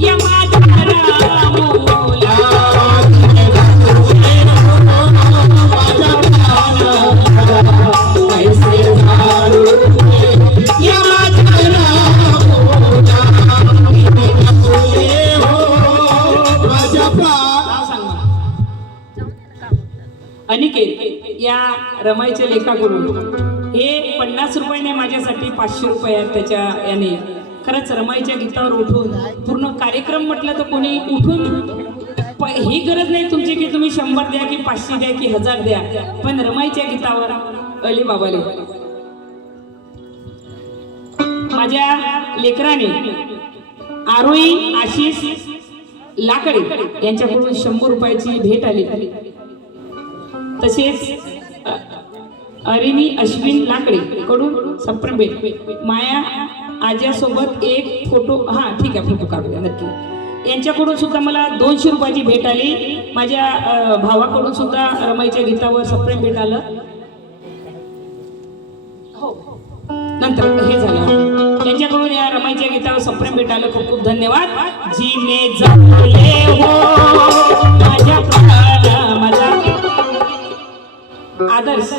या माझ्या रामोला कैसे झाडू या माझ्या रामोला अनिकेत या रमाईच्या लेखाकडून हे 50 रुपयाने माझ्यासाठी 500 रुपये आहेत त्याच्या याने. खरंच रमाईच्या गीतावर उठून पूर्ण कार्यक्रम म्हटलं तर कोणी उठून ही गरज नाही तुमची की तुम्ही 100 द्या की 500 द्या की 1000 द्या, पण रमाईच्या गीतावर अली बाबाले माझ्या लेकराने आरोही आशिष लाकडे यांच्याकडून 100 रुपयाची भेट आली. तसेच अरिनी अश्विन लाकडे कडून सप्रेम भेट. माया आज्यासोबत एक फोटो, हा ठीक आहे फोटो काढूया नक्की. यांच्याकडून सुद्धा मला 200 रुपयाची भेट आली. माझ्या भावाकडून सुद्धा रमाईच्या गीतावर सप्रेम भेट आलं. हो नंतर हे झालं त्यांच्याकडून या रमाईच्या गीतावर सप्रेम भेट आलं. खूप खूप धन्यवाद. जीने जपले हो माझ्या प्राणाला माझा आदर्श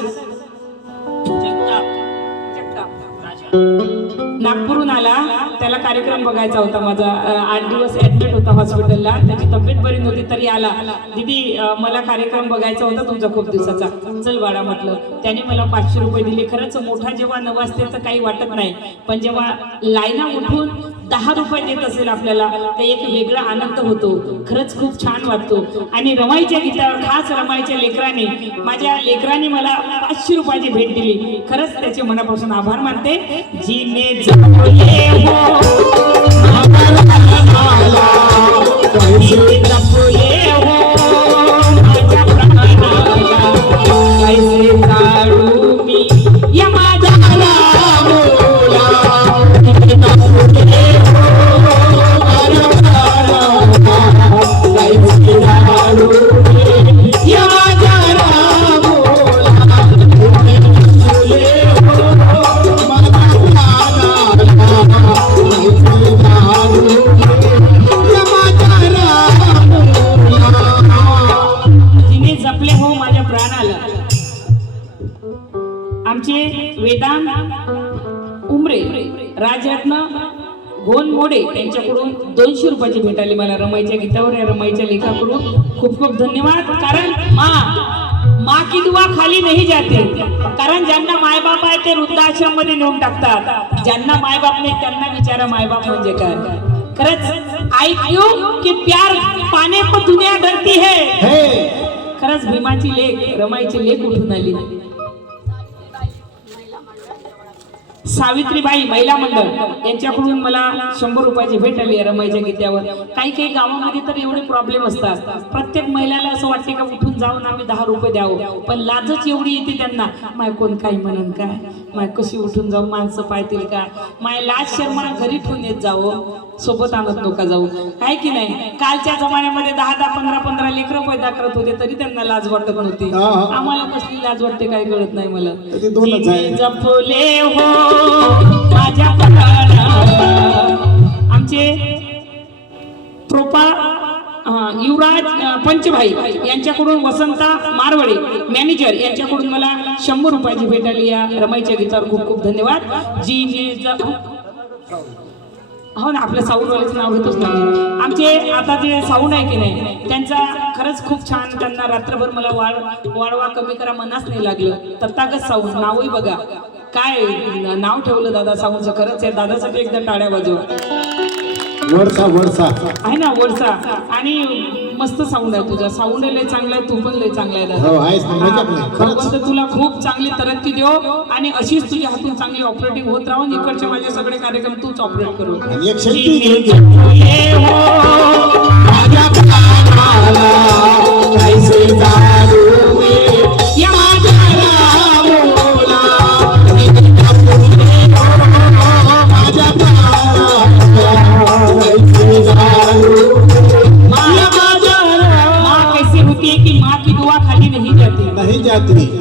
नागपूरहून आला. त्याला कार्यक्रम बघायचा होता माझा. 8 दिवस ऍडमिट होता हॉस्पिटलला. त्याची तब्येत बरी नव्हती तरी आला. दीदी मला कार्यक्रम बघायचा होता तुमचा खूप दिवसाचा, चल बाळा म्हटलं. त्याने मला 500 रुपये दिले. खरंच मोठा जेव्हा नवाजते तर काही वाटत नाही, पण जेव्हा लाईना उठून 10 रुपये देत असेल आपल्याला तर एक वेगळा आनंद होतो. खरंच खूप छान वाटतो. आणि रमाईच्या गीतावर खास रमाईच्या लेकराने माझ्या लेकराने मला 500 रुपयाची भेट दिली. खरंच त्याचे मनापासून आभार मानते. जीने जपले हो जपले हो माझ्या प्राणाला कैसे झाडू मी या माझ्या रामोला जपले हो माझ्या प्राणाला कैसे झाडू या माझ्या रामोला जपले हो जिने जपले हो माझ्या प्राणाला. आमचे वेदांत उमरे राजरत्न गोनमोडे यांच्याकडून 200 रुपयाची भेट आली मला रमाईच्या गीतावर. या रमाईच्या लेखाकडून खूप खूप धन्यवाद. कारण माँ की दुआ खाली नहीं जाते. कारण ज्यांना मायबाप आहे ते वृद्धाश्रम मध्ये नेऊन टाकतात. ज्यांना मायबाप नाही त्यांना विचारा मायबाप म्हणजे काय. खरंच आई क्यों कि प्यार पाने को दुनिया डरती है. खरंच भीमाची लेख रमाईची लेख उठून आली. सावित्रीबाई महिला मंडळ यांच्याकडून मला 100 रुपयाची भेट आली आहे रमाईच्या गीतावर. काही काही गावामध्ये तर एवढे प्रॉब्लेम असतात. प्रत्येक महिलाला असं वाटते का उठून जाऊन आम्ही 10 रुपये द्यावं, पण लाजच एवढी येते त्यांना. माय कोण काही म्हणून काय, माय कशी उठून जाऊन माणसं पाहतील का, माय लाज शर्माला घरी ठेवून येत जावं, सोबत आणत नका जाऊ. काय की नाही. कालच्या जमान्यामध्ये 10-10, 15-15 लेकरं पैदा करत होते तरी त्यांना लाज वाटत नव्हती. आम्हाला कसली लाज वाटते काय कळत नाही मला. जपले हो माझ्या प्राणाला. आमचे प्रोपा युवराज पंचभाई यांच्याकडून वसंता मारवडे मॅनेजर यांच्याकडून मला 100 रुपयाची भेट आली. या रमाईच्या गीतावर खूप खूप धन्यवाद. हो ना, आपल्या साऊंडवाल्याचं नाव घेतोच नाही. आमचे आता जे साऊंड आहे की नाही त्यांचा खरंच खूप छान. त्यांना रात्रभर मला वाढवा कमी करा मनाच नाही लागलं. तथागत साऊंड नावही बघा काय नाव ठेवलं दादा साऊंडचं. खरंच आहे. दादासाठी एकदा टाळ्या वाजवा. वरसा आहे ना वरसा. आणि मस्त साऊंड आहे तुझा. साऊंड लय चांगला आहे, तू पण लय चांगला आहे दादा. भगवंत तुला खूप चांगली तरक्की देव आणि अशीच तुझ्या हातून चांगली ऑपरेटिंग होत राहून इकडचे माझे सगळे कार्यक्रम तूच ऑपरेट करू.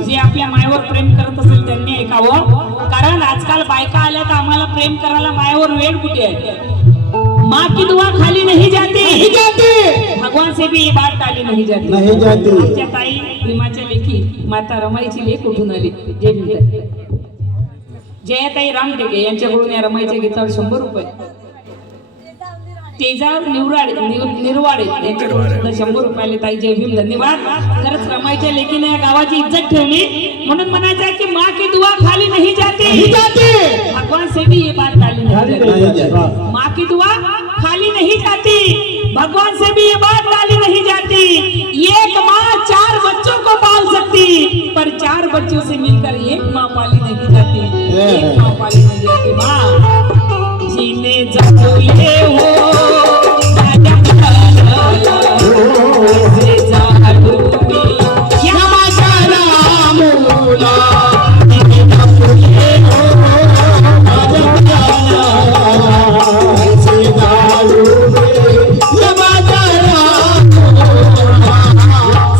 जे आपल्या मायेवर प्रेम करत असेल त्यांनी ऐकावं. कारण आजकाल बायका आल्या तर आम्हाला प्रेम करायला मायेवर वेळ कुठे आहे. माँ की दुआ खाली नहीं जाती, नहीं जाती, भगवान से भी ये बात टाली नहीं जाती. नहीं जाती. आमच्या ताई भीमाच्या लेखी माता रमाईची लेख कुठून आली? जय भीम. जयाताई रामटेके यांच्याकडून या रमाईच्या गीतावर 100 रुपये. तेजावर निर्वाडे यांच्याकडून सुद्धा 100 रुपयाले. ताई जय भीम, धन्यवाद. खरंच रमाईच्या लेकीने या गावाची इज्जत ठेवली. म्हणून म्हणायचं आहे की माँ की दुआ खाली नहीं जाती, नहीं जाती, भगवान से भी ये बात टाली नहीं जाती. माँ की दुआ खाली नहीं जाती, भगवान से भी ये बात टाली नहीं जाती. एक माँ 4 बच्चों को पाल सकती, पर 4 बच्चों से मिलकर एक माँ पाली नहीं जाती, एक माँ पाली नहीं जाती. माँ जीने जगले हो माझ्या प्राणाला, कैसे जागू मी या माझ्या रामूला. जीने जगले हो माझ्या प्राणाला, कैसे जागू मी या माझ्या रामूला.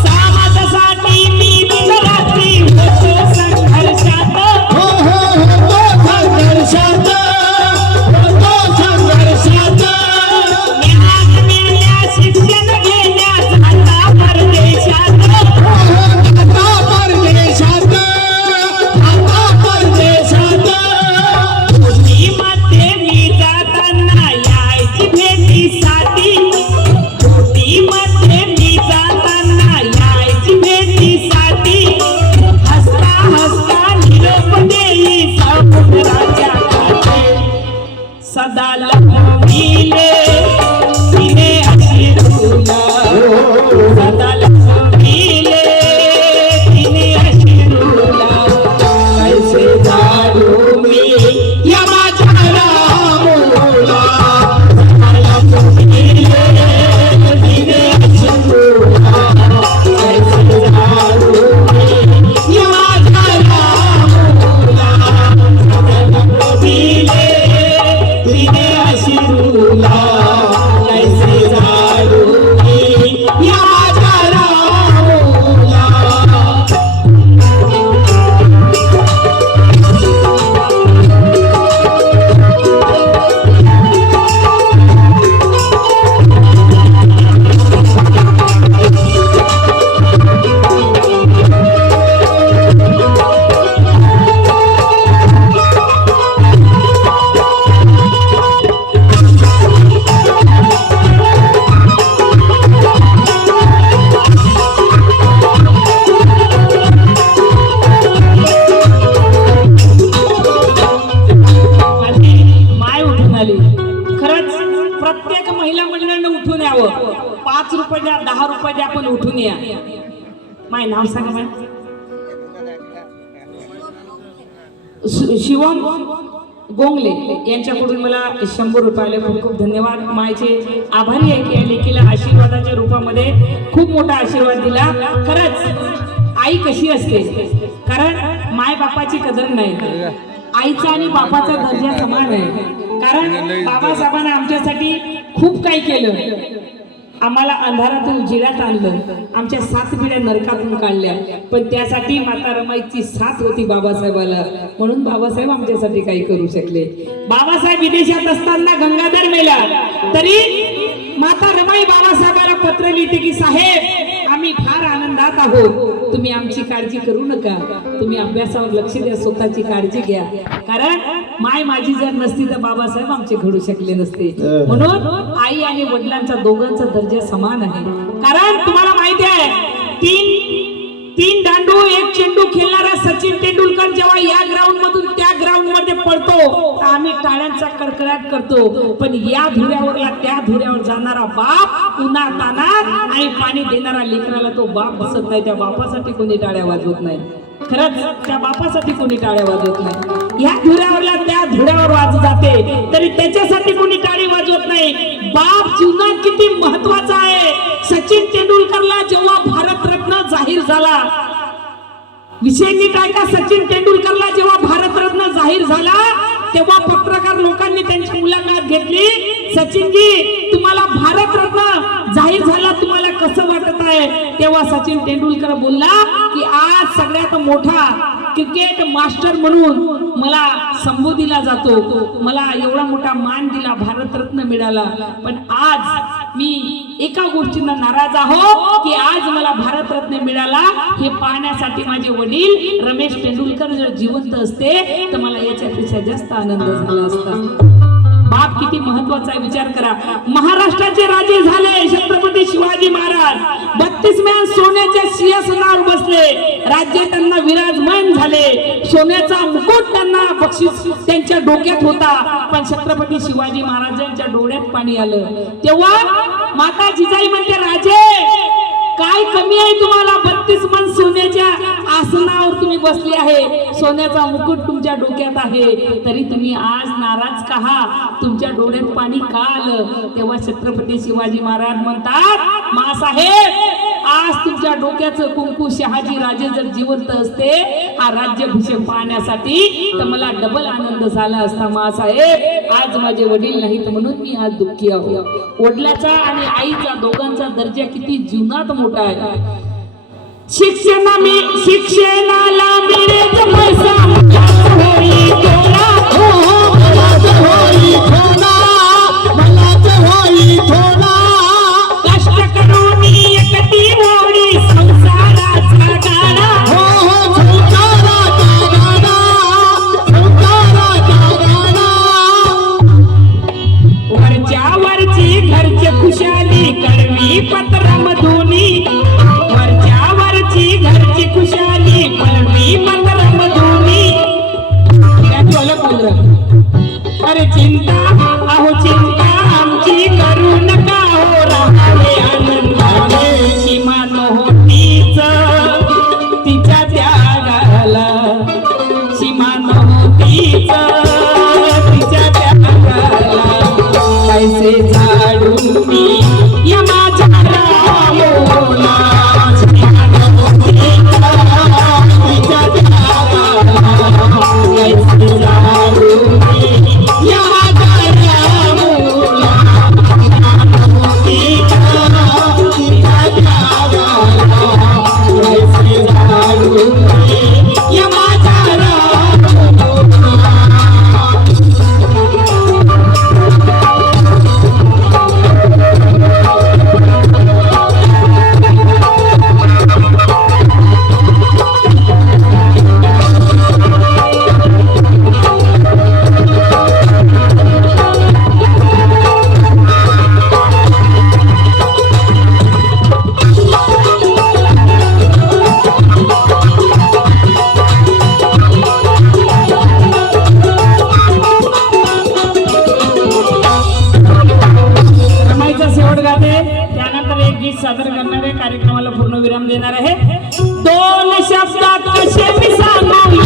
समाजासाठी मी दिनरात्री होतो संघर्षात, संघर्षात, संघर्षात. ज्ञान मिळल्या शिक्षण घेण्यास आता परदेशात, आता परदेशात, आता परदेशात. मध्ये मी जाताना यायची भेटीसाठी, मध्ये मी जाताना यायची भेटीसाठी. हसता हसता निरोप देई समुद्राच्या काठी. सदा लपविले तिने अश्रूला, सदा लपविले तिने अश्रूला. कैसे जाडू मी या माझ्या रामूला, सदा लपविले तिने अश्रूला. कैसे जाडू मी या माझ्या रामूला, सदा लपविले तिने अश्रूला. कैसे जाडू मी या माझ्या रामूला. आणि माय उठून आली. खरंच प्रत्येक महिला मंडळानं उठून यावं. 5 रुपये द्या, 10 रुपये द्या, पण उठून या. माय नाव सांगा. माय शिवम गोंगले यांच्याकडून मला 100 रुपयाले. खूप खूप धन्यवाद. मायचे आभारी आहे की या लेकीला आशीर्वादाच्या रूपामध्ये खूप मोठा आशीर्वाद दिला. खरंच आई कशी असते, कारण माय बापाची कदर नाही. आईचा आणि बापाचा दर्जा समान आहे. कारण बाबासाहेबांना आमच्यासाठी खूप काही केलं. आम्हाला अंधारातून उजेडात आणलं, आमच्या 7 पिढ्या नरकातून काढल्या. पण त्यासाठी माता रमाईची साथ होती बाबासाहेबाला, म्हणून बाबासाहेब आमच्यासाठी काही करू शकले. बाबासाहेब विदेशात असताना गंगाधर मेला, तरी माता रमाई बाबासाहेबाला पत्र लिहिते की साहेब आम्ही फार आनंदात आहोत, तुम्ही आमची काळजी करू नका, तुम्ही अभ्यासावर लक्ष द्या, स्वतःची काळजी घ्या. कारण माय माझी जर नसती तर बाबासाहेब आमचे घडू शकले नसते. म्हणून आई आणि वडिलांचा दोघांचा दर्जा समान आहे. कारण तुम्हाला माहिती आहे, तीन दांडू 1 चेंडू खेळणारा सचिन तेंडुलकर जेव्हा या ग्राउंड मधून त्या ग्राउंड मध्ये पडतो तर आम्ही टाळ्यांचा कडकडाट करतो. पण या धुऱ्यावरला त्या धुऱ्यावर जाणारा बाप, उन्हात तानात आणि पाणी देणारा लेकराला तो बाप बसत नाही. त्या बापासाठी कोणी टाळ्या वाजवत नाही. खरंच त्या बापासाठी कोणी टाळ्या वाजवत नाही. या धुऱ्यावरला त्या धुऱ्यावर वाजत जाते तरी त्याच्यासाठी कोणी टाळी वाजवत नाही. बाप जीवनात किती महत्वाचा आहे. सचिन तेंडुलकरला जेव्हा भारतरत्न जाहीर झाला, विषय नीट ऐका, सचिन तेंडुलकरला जेव्हा भारतरत्न जाहीर झाला तेव्हा पत्रकार लोकांनी त्यांची मुलाखत घेतली. सचिनजी तुम्हाला भारतरत्न जाहीर झाला, तुम्हाला कसं वाटत आहे? तेव्हा सचिन तेंडुलकर बोलला की आज सगळ्यात मोठा क्रिकेट मास्टर म्हणून मला संबोधिला जातो, मला एवढा मोठा मान दिला, भारतरत्न मिळाला. पण आज मी एका गोष्टींना नाराज आहो की आज मला भारतरत्न मिळाला हे पाहण्यासाठी माझे वडील रमेश तेंडुलकर जर जिवंत असते तर मला याच्यापेक्षा जास्त आनंद झाला असता. बाप किती महत्वाचा आहे विचार करा. महाराष्ट्राचे राजे झाले छत्रपती शिवाजी महाराज, 32व्या सोन्याच्या सिंहासनावर बसले, राज्य त्यांना विराजमान झाले, सोन्याचा मुकुट त्यांना बक्षीस त्यांच्या डोक्यात होता. पण छत्रपती शिवाजी महाराजांच्या डोळ्यात पाणी आलं. तेव्हा माता जिजाई म्हणते, राजे काय कमी आहे तुम्हाला? 32 मन सोन्याच्या आसनावर तुम्ही बसले आहे, सोन्याचा मुकुट तुमच्या डोक्यात आहे, तरी तुम्ही आज नाराज का? तुमच्या डोळ्यात पाणी का आलं? तेव्हा छत्रपती शिवाजी महाराज म्हणतात, मासाहेब आज तुमच्या डोक्याचं कुंकू शहाजी राजे जर जिवंत असते हा राज्याभिषेक पाहण्यासाठी तर मला डबल आनंद झाला असता. मासाहेब आज माझे वडील नाहीत म्हणून मी आज दुःखी आहे. वडिलाचा आणि आईचा दोघांचा दर्जा किती जीवनात मोठा आहे. शिक्षणाला मिळेल पैसा होई थोडा, कष्ट करून एकटी ओढी संसाराचा गाडा, वरच्या वरची घरचे खुशाली कडवी पत्र मधुनी, वरच्या वरची घरची खुशाली कडवी पत्र मधुनी. अरे चिंता अहो चिंता आमची करू नका हो, राहावे आनंदाने. सीमा नव्हतीच तिच्या त्यागाला, सीमा नव्हतीच तिच्या त्यागाला, कैसे झाडून मी या माझ्या रामोला. सीमा नव्हतीच तिच्या त्यागाला, कैसे झाडून मी या माझ्या रामोला. सीमा नव्हतीच तिच्या त्यागाला, कैसे झाडून मी या माझ्या रामोला. त्यानंतर एक गीत सादर करणार आहे, कार्यक्रमाला पूर्ण विराम देणार आहे. दोन शब्दात कसे मी सांगू